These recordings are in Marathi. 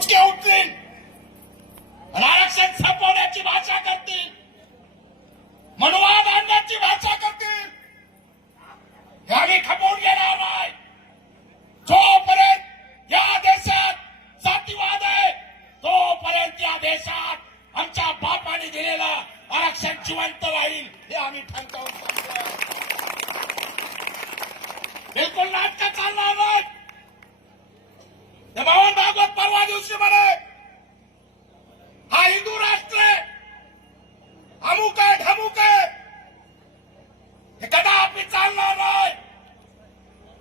बुचके उठतील आणि आरक्षण संपवण्याची भाषा करतील, मनुवाद आणण्याची भाषा करतील. हे आम्ही खपवून घेणार नाही. जोपर्यंत या देशात जातीवाद आहे तोपर्यंत या देशात आमच्या बापाने दिलेलं आरक्षण जिवंत राहील, हे आम्ही ठणकावून सांगतो. बिलकुल नाटकं चालणार नाही. बावन भागवत परवा दिवशी म्हणे हा हिंदू राष्ट्र आहे, अमुक आहे ढमुक आहे. हे कदापि चालणार नाही.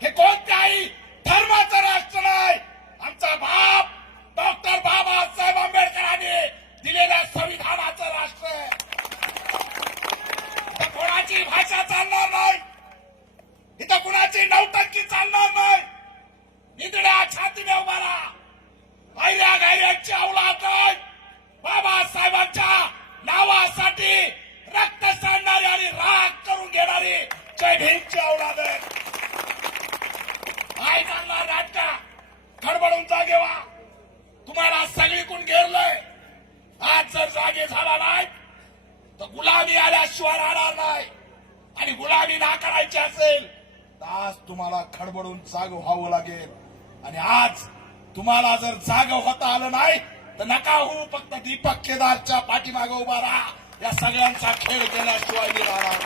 हे कोणत्याही धर्माचं राष्ट्र नाही. आमचा बाप डॉक्टर बाबासाहेब आंबेडकरांनी दिलेल्या संविधानाचं राष्ट्र आहे. इथं कोणाची भाषा चालणार नाही, इथं कुणाची नौटंकी चालणार नाही. निधड्या छातीने उभा राहा. आयऱ्या गायऱ्यांची औलाद नाही. बाबासाहेबांच्या नावासाठी रक्त सांडणारी आणि राग करून घेणारी जय भीमची औलाद आहे. काय चालणार नाटका? खडबडून जागे व्हा. तुम्हाला सगळीकडून घेरलंय. आज जर जागे झाला नाही तर गुलामी आल्याशिवाय राहणार नाही. आणि गुलामी नाकारायची असेल तर आज तुम्हाला खडबडून जाग व्हावं लागेल. आणि आज तुम्हाला जर जाग होता आलं नाही तर नका होऊ. फक्त दीपक केदारच्या पाठीमागे उभा राहा. या सगळ्यांचा खेळ केल्याशिवाय मी राहणार.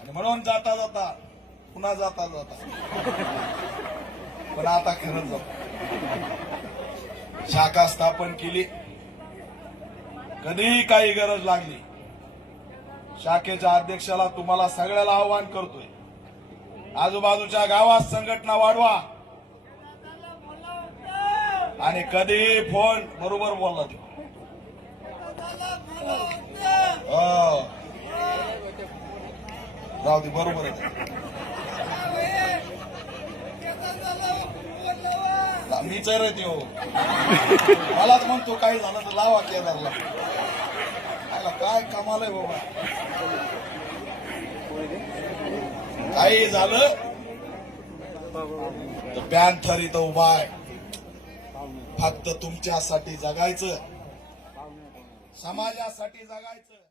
आणि म्हणून जाता जाता पुन्हा जाता जाता पण आता खरंच जातो. शाखा स्थापन केली. कधीही काही गरज लागली शाखेच्या अध्यक्षाला तुम्हाला सगळ्याला आवाहन करतोय. आजूबाजूच्या गावात संघटना वाढवा. आणि कधीही फोन बरोबर बोलला तो. राहू दे, बरोबर आहे. मीच रे त्यो मलाच म्हणतो काही झालं तर लावा केदारला. काय कमाल आहे बाबा. काही झालं तर पॅन्थर इथं उभा आहे. फक्त तुमच्यासाठी जगायचं, समाजासाठी जगायचं.